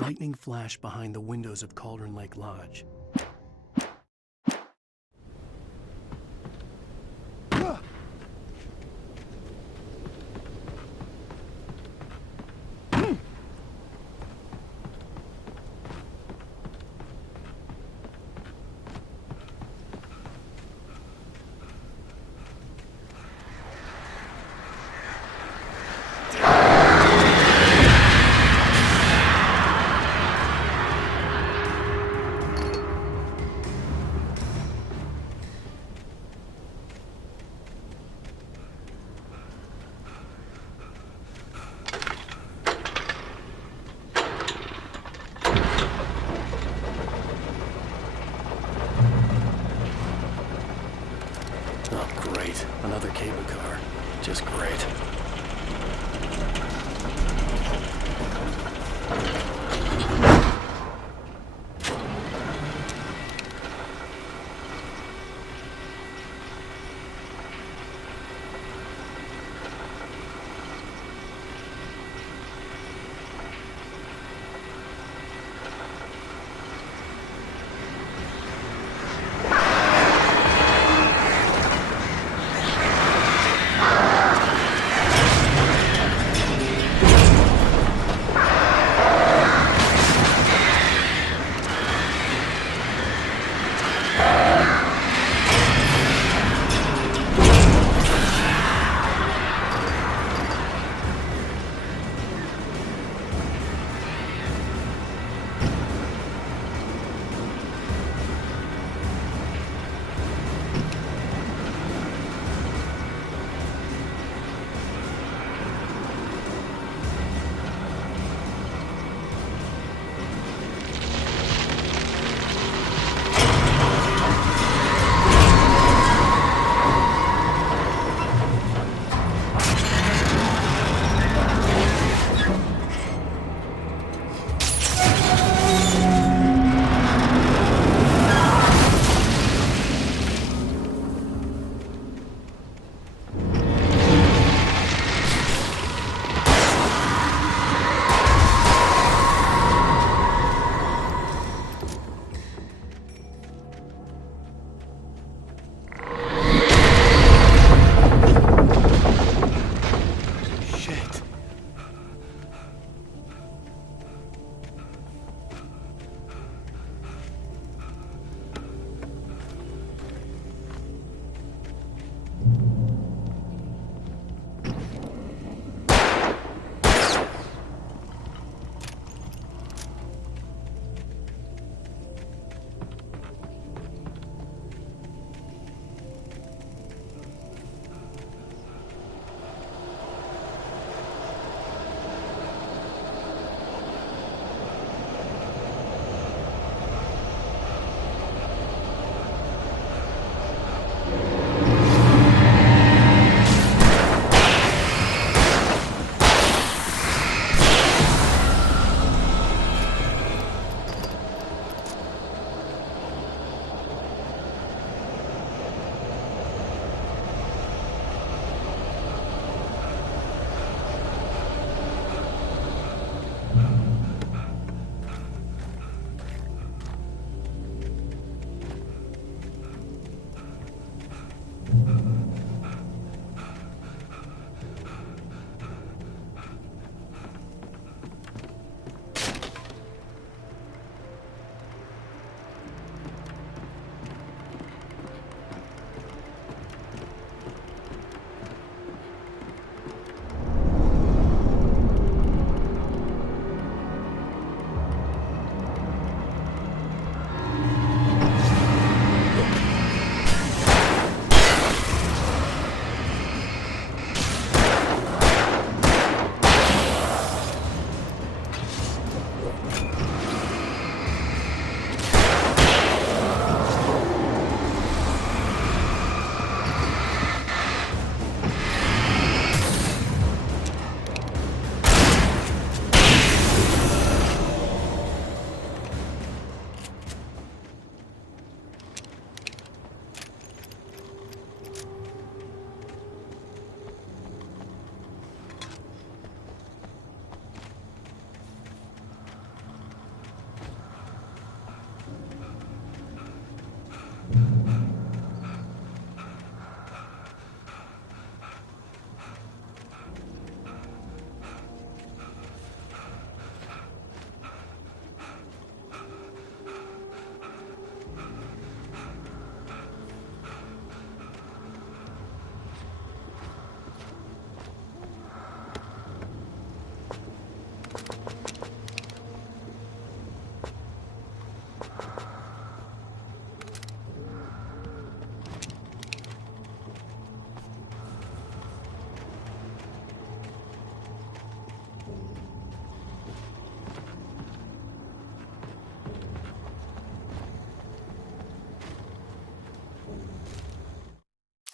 Lightning flashed behind the windows of Cauldron Lake Lodge. Another cable car. Just great.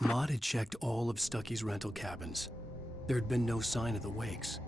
Maud had checked all of Stucky's rental cabins. There had been no sign of the Wakes.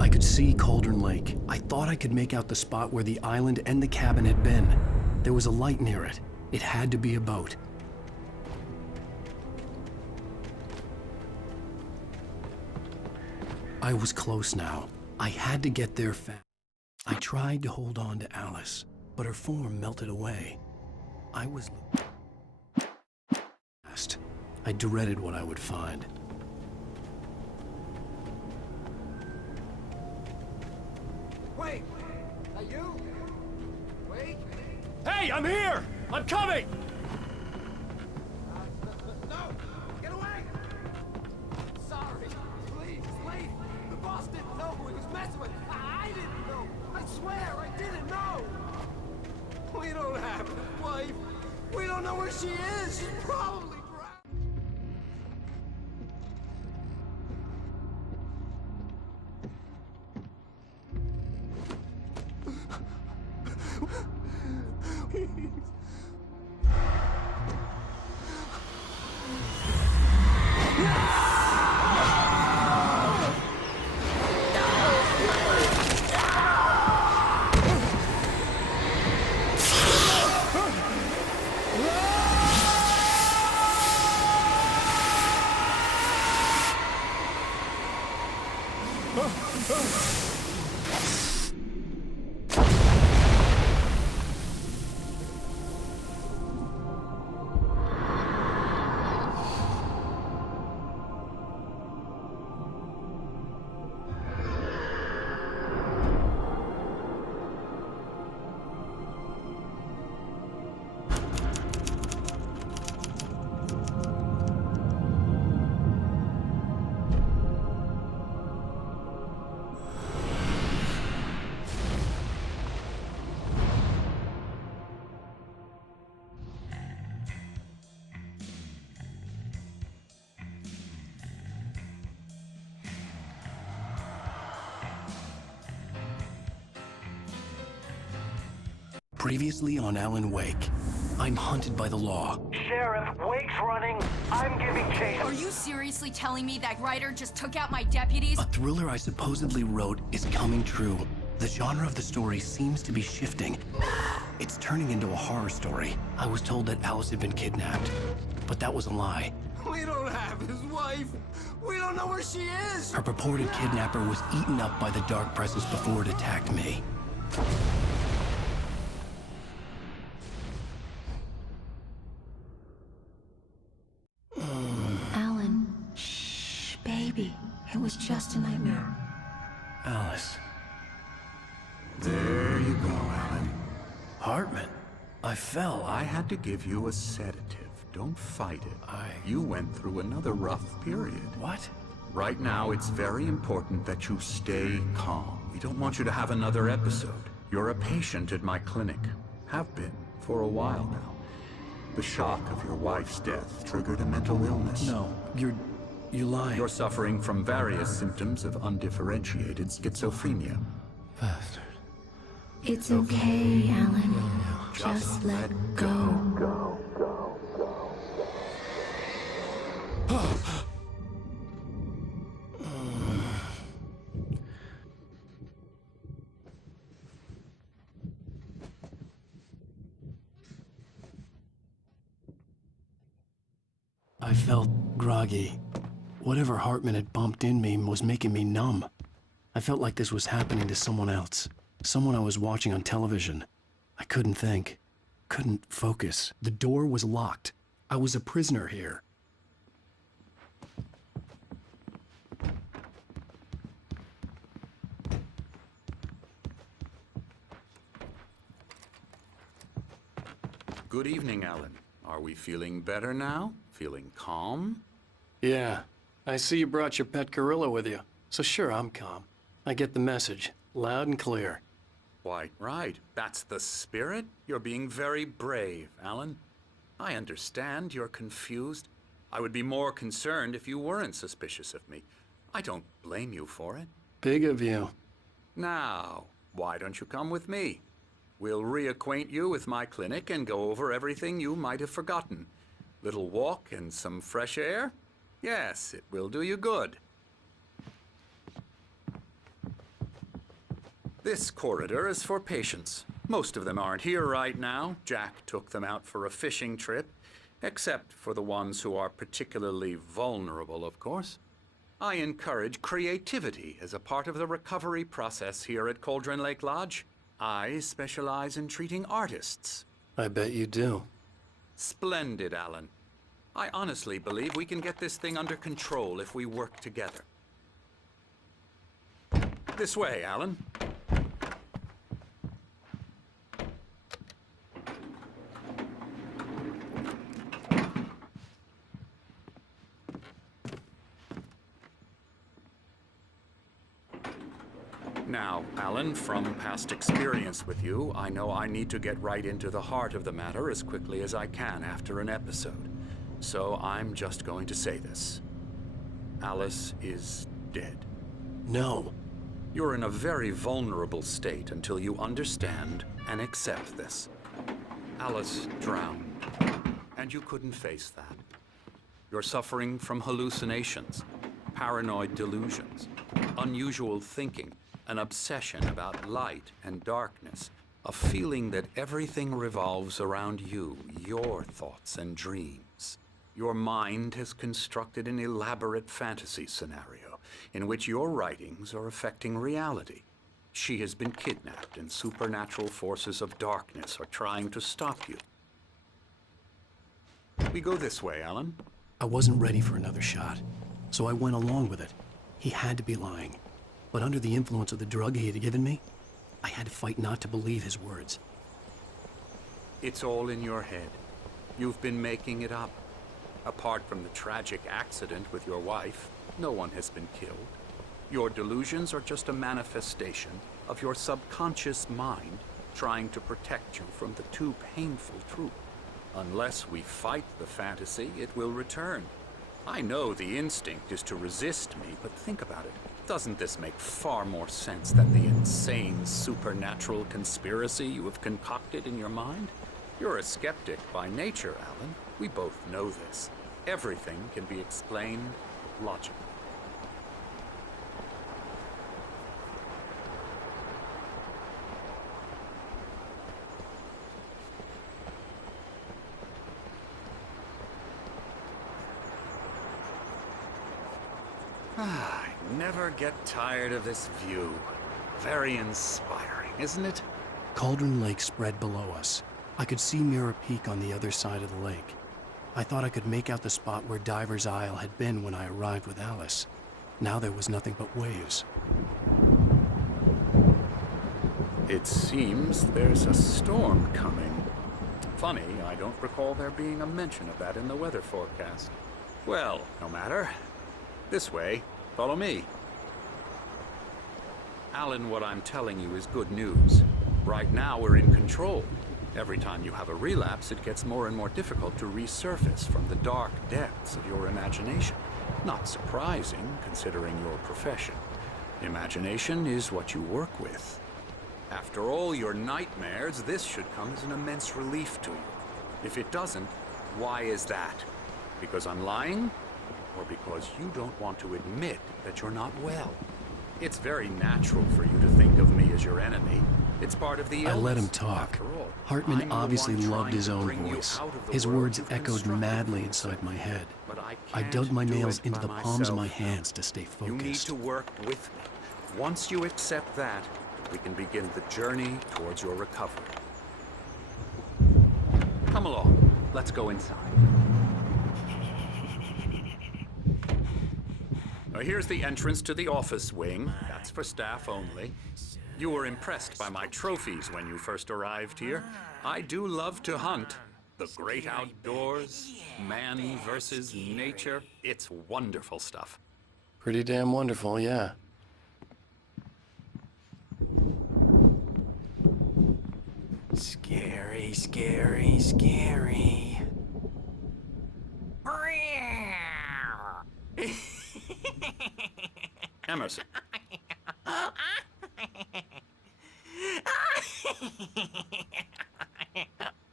I could see Cauldron Lake. I thought I could make out the spot where the island and the cabin had been. There was a light near it. It had to be a boat. I was close now. I had to get there fast. I tried to hold on to Alice, but her form melted away. I was lost. I dreaded what I would find. Wait! Are you? Wait! Hey, I'm here! I'm coming! No! Get away! Sorry. Please, leave. The boss didn't know who he was messing with. I didn't know. I swear, I didn't know. We don't have a wife. We don't know where she is. She's probably Previously on Alan Wake, I'm hunted by the law. Sheriff, Wake's running. I'm giving chase. Are you seriously telling me that writer just took out my deputies? A thriller I supposedly wrote is coming true. The genre of the story seems to be shifting. It's turning into a horror story. I was told that Alice had been kidnapped, but that was a lie. We don't have his wife. We don't know where she is. Her purported kidnapper was eaten up by the dark presence before it attacked me. Alan, shh, baby. It was just a nightmare. Alice. There you go, Alan. Hartman. I fell. I had to give you a sedative. Don't fight it. You went through another rough period. What? Right now, it's very important that you stay calm. We don't want you to have another episode. You're a patient at my clinic. Have been for a while now. The shock of your wife's death triggered a mental illness. No, you're lying. You're suffering from various symptoms of undifferentiated schizophrenia. Bastard. It's okay, Alan. Just let go. I felt groggy. Whatever Hartman had bumped in me was making me numb. I felt like this was happening to someone else. Someone I was watching on television. I couldn't think. Couldn't focus. The door was locked. I was a prisoner here. Good evening, Alan. Are we feeling better now? Feeling calm? Yeah. I see you brought your pet gorilla with you. So sure, I'm calm. I get the message. Loud and clear. Quite right. That's the spirit. You're being very brave, Alan. I understand you're confused. I would be more concerned if you weren't suspicious of me. I don't blame you for it. Big of you. Now, why don't you come with me? We'll reacquaint you with my clinic and go over everything you might have forgotten. Little walk and some fresh air? Yes, it will do you good. This corridor is for patients. Most of them aren't here right now. Jack took them out for a fishing trip, except for the ones who are particularly vulnerable, of course. I encourage creativity as a part of the recovery process here at Cauldron Lake Lodge. I specialize in treating artists. I bet you do. Splendid, Alan. I honestly believe we can get this thing under control if we work together. This way, Alan. Now, Alan, from past experience with you, I know I need to get right into the heart of the matter as quickly as I can after an episode. So I'm just going to say this. Alice is dead. No. You're in a very vulnerable state until you understand and accept this. Alice drowned, and you couldn't face that. You're suffering from hallucinations, paranoid delusions, unusual thinking, an obsession about light and darkness, a feeling that everything revolves around you, your thoughts and dreams. Your mind has constructed an elaborate fantasy scenario in which your writings are affecting reality. She has been kidnapped and supernatural forces of darkness are trying to stop you. We go this way, Alan. I wasn't ready for another shot, so I went along with it. He had to be lying. But under the influence of the drug he had given me, I had to fight not to believe his words. It's all in your head. You've been making it up. Apart from the tragic accident with your wife, no one has been killed. Your delusions are just a manifestation of your subconscious mind trying to protect you from the too painful truth. Unless we fight the fantasy, it will return. I know the instinct is to resist me, but think about it. Doesn't this make far more sense than the insane supernatural conspiracy you have concocted in your mind? You're a skeptic by nature, Alan. We both know this. Everything can be explained logically. I never get tired of this view. Very inspiring, isn't it? Cauldron Lake spread below us. I could see Mirror Peak on the other side of the lake. I thought I could make out the spot where Diver's Isle had been when I arrived with Alice. Now there was nothing but waves. It seems there's a storm coming. Funny, I don't recall there being a mention of that in the weather forecast. Well, no matter. This way. Follow me. Alan, what I'm telling you is good news. Right now, we're in control. Every time you have a relapse, it gets more and more difficult to resurface from the dark depths of your imagination. Not surprising, considering your profession. Imagination is what you work with. After all your nightmares, this should come as an immense relief to you. If it doesn't, why is that? Because I'm lying? Or because you don't want to admit that you're not well? It's very natural for you to think of me as your enemy. It's part of the illness. I let him talk. After all, Hartman I'm the obviously one loved trying his to own bring you voice. out of the His world words you've echoed constructed madly for inside yourself. my head. But I dug my can't do nails it into by the palms of my myself. hands to stay You need focused. to work with me. Once you accept that, we can begin the journey towards your recovery. Come along. Let's go inside. Now, here's the entrance to the office wing. That's for staff only. You were impressed by my trophies when you first arrived here. I do love to hunt. The great outdoors, man versus nature. It's wonderful stuff. Pretty damn wonderful, yeah. Scary, scary, scary. Emerson.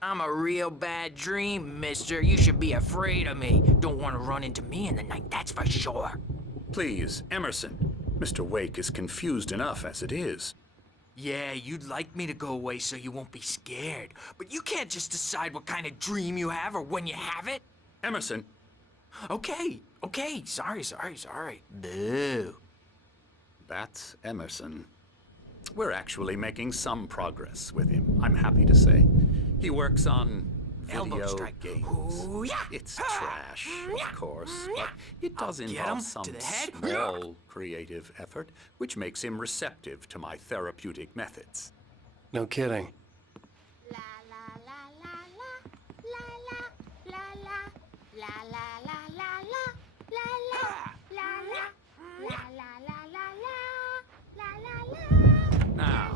I'm a real bad dream, mister. You should be afraid of me. Don't want to run into me in the night, that's for sure. Please, Emerson. Mr. Wake is confused enough as it is. Yeah, you'd like me to go away so you won't be scared. But you can't just decide what kind of dream you have or when you have it. Emerson, Okay. Sorry. Boo. that's Emerson. We're actually making some progress with him, I'm happy to say. He works on Elbow video strike. games. Ooh, yeah. It's trash, of course, but it does Get involve him some to the head. small creative effort, which makes him receptive to my therapeutic methods. No kidding. La la la la la la la la la la la la la la la la la la la. Now,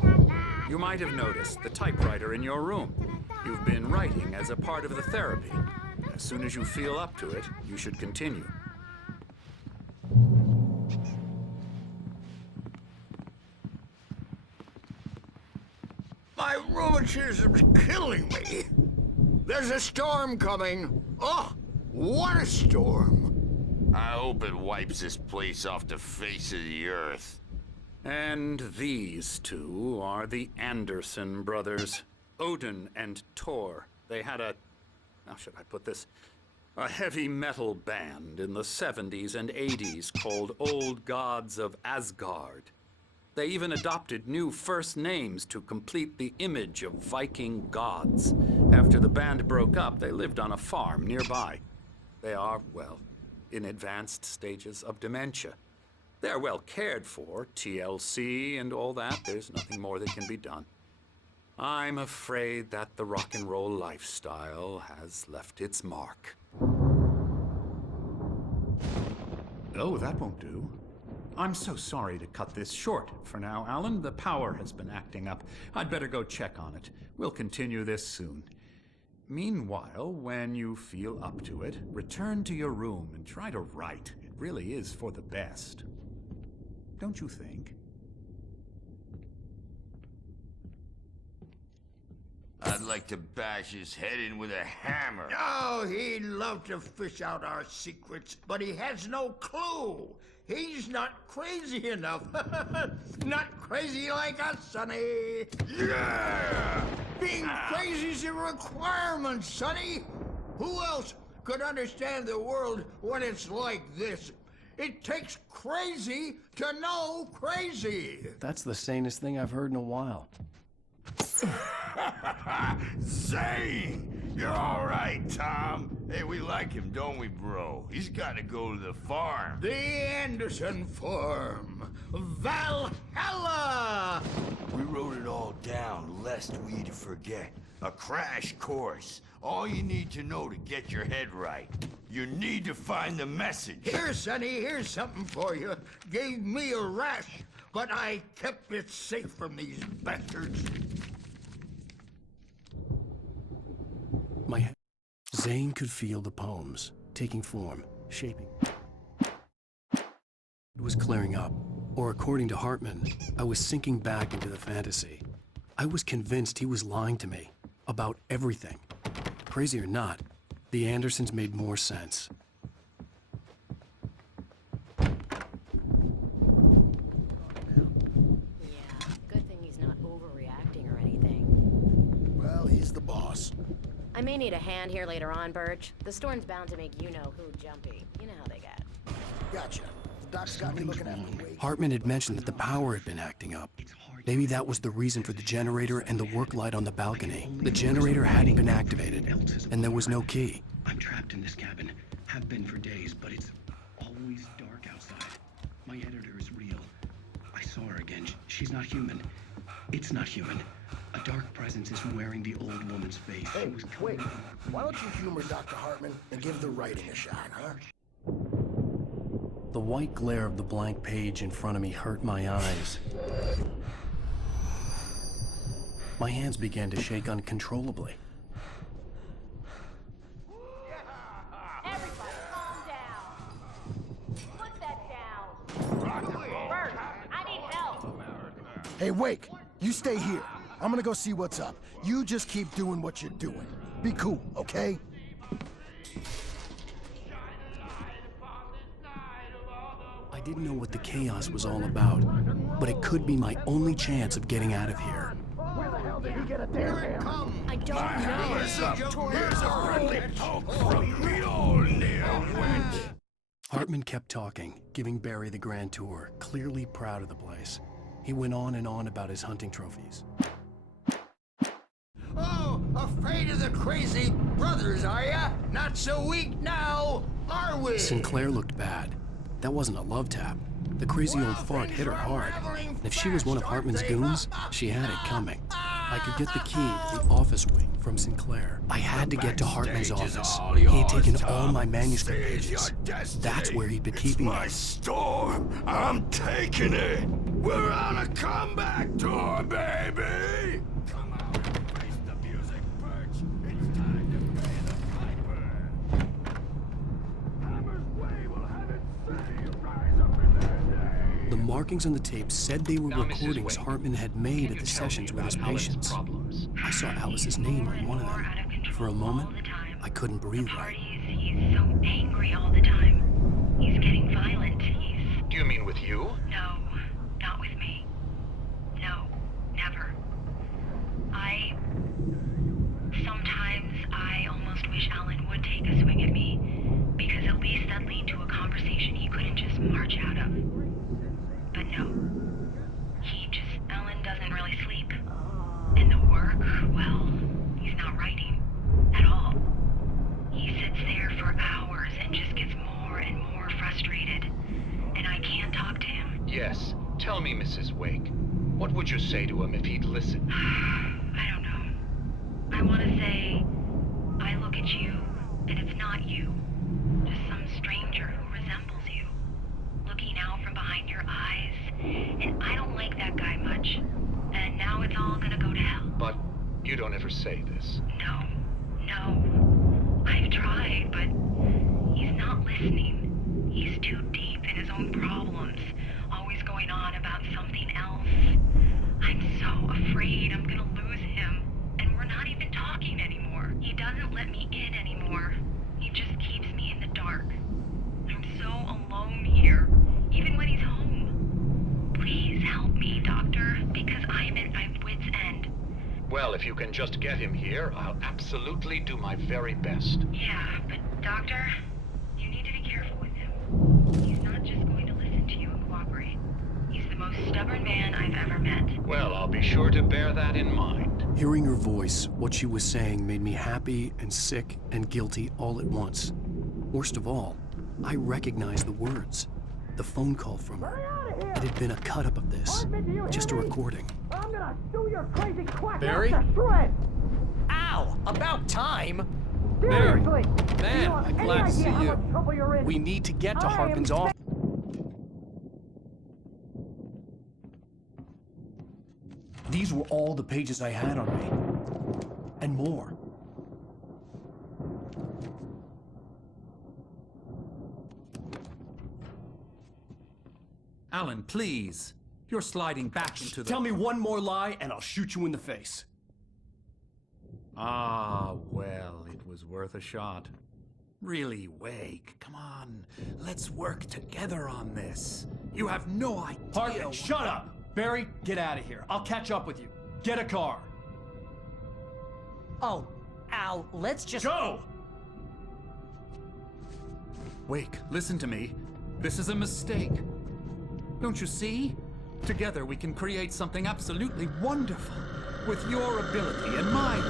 you might have noticed the typewriter in your room. You've been writing as a part of the therapy. As soon as you feel up to it, you should continue. My rheumatism's killing me. There's a storm coming. Oh, what a storm. I hope it wipes this place off the face of the earth. And these two are the Anderson brothers, Odin and Thor. They had how should I put this? A heavy metal band in the 70s and 80s called Old Gods of Asgard. They even adopted new first names to complete the image of Viking gods. After the band broke up, they lived on a farm nearby. They are, well, in advanced stages of dementia. They're well cared for, TLC and all that. There's nothing more that can be done. I'm afraid that the rock and roll lifestyle has left its mark. Oh, that won't do. I'm so sorry to cut this short for now, Alan. The power has been acting up. I'd better go check on it. We'll continue this soon. Meanwhile, when you feel up to it, return to your room and try to write. It really is for the best. Don't you think? I'd like to bash his head in with a hammer. Oh, he'd love to fish out our secrets, but he has no clue. He's not crazy enough. Not crazy like us, Sonny. Yeah! Being crazy's a requirement, Sonny. Who else could understand the world when it's like this? It takes crazy to know crazy. That's the sanest thing I've heard in a while. Zane! You're all right, Tom. Hey, we like him, don't we, bro? He's got to go to the farm. The Anderson Farm. Valhalla! We wrote it all down, lest we forget. A crash course. All you need to know to get your head right. You need to find the message. Here, Sonny, here's something for you. Gave me a rash, but I kept it safe from these bastards. Zane could feel the poems taking form, shaping. It was clearing up, or according to Hartman, I was sinking back into the fantasy. I was convinced he was lying to me about everything. Crazy or not, the Andersons made more sense. Good thing he's not overreacting or anything. Well, he's the boss. I may need a hand here later on, Birch. The storm's bound to make you-know-who jumpy. You know how they get. Gotcha. The doc's got me looking after Wake. Hartman had mentioned that the power had been acting up. Maybe that was the reason for the generator and the work light on the balcony. The generator hadn't been activated, and there was no key. I'm trapped in this cabin. Have been for days, but it's always dark outside. My editor is real. I saw her again. She's not human. It's not human. A dark presence is wearing the old woman's face. Hey, She was wait. coming- Why don't you humor Dr. Hartman and give the writing a shot, huh? The white glare of the blank page in front of me hurt my eyes. My hands began to shake uncontrollably. Everybody, calm down. Put that down. Birch, I need help. Hey, Wake, you stay here. I'm gonna go see what's up. You just keep doing what you're doing. Be cool, okay? I didn't know what the chaos was all about, but it could be my only chance of getting out of here. Where the hell did he get a damn hammer? I don't know. Here's a friendly poke from Mjolnir, wench. Hartman kept talking, giving Barry the grand tour, clearly proud of the place. He went on and on about his hunting trophies. Oh, afraid of the crazy brothers, are ya? Not so weak now, are we? Sinclair looked bad. That wasn't a love tap. The crazy old fart hit her hard. And if she was one of Hartman's goons, she had it coming. I could get the key to the office wing from Sinclair. I had to get to Hartman's office. He had taken all my manuscript pages. That's where he'd been keeping them. My store, I'm taking it. We're on a comeback tour, baby. Come on, face the music, Birch. It's time to pay the piper. Hammer's Way will have it say rise up in their day. The markings on the tape said they were recordings Hartman had made at the sessions with his patients. I saw Alice's name on one of them. For a moment, I couldn't breathe right. He's so angry all the time. He's getting violent. Do you mean with you? No, not with me. No, never. Sometimes I almost wish Alan would take a swing at me, because at least that'd lead to a conversation he couldn't just march out of. But no. Alan doesn't really sleep. And the work, well, he's not writing at all. He sits there for hours and just gets more and more frustrated. And I can't talk to him. Yes. Tell me, Mrs. Wake. What would you say to him if he'd listen? I don't know. I want to say, I look at you, and it's not you. Just some stranger who resembles you. Looking out from behind your eyes. And I don't like that guy much. And now it's all gonna go to hell. But you don't ever say this. No. I've tried, but he's not listening. He's too deep in his own problems. Always going on about something else. I'm so afraid I'm gonna lose him. And we're not even talking anymore. He doesn't let me in anymore. He just keeps me in the dark. I'm so alone here, even when he's home. Please help me, Doctor, because I'm at my wit's end. Well, if you can just get him here, I'll absolutely do my very best. Yeah, but Doctor, you need to be careful with him. He's not just going to listen to you and cooperate. He's the most stubborn man I've ever met. Well, I'll be sure to bear that in mind. Hearing her voice, what she was saying made me happy and sick and guilty all at once. Worst of all, I recognized the words. The phone call from her. It had been a cut-up of this. Just a recording. I'm gonna sue your crazy quack Barry? out to shreds! Ow! About time! Seriously! Man, You don't have I'm any glad to idea see how you. much trouble you're in. We need to get to I am Hartman's office. These were all the pages I had on me. And more. Alan, please. You're sliding back into the... Tell me one more lie and I'll shoot you in the face. Ah, well, it was worth a shot. Really, Wake, come on. Let's work together on this. You have no idea... Hartman, shut up! Barry, get out of here. I'll catch up with you. Get a car. Oh, Al, let's just... Go! Wake, listen to me. This is a mistake. Don't you see? Together we can create something absolutely wonderful. With your ability and mine.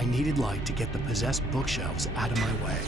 I needed light to get the possessed bookshelves out of my way.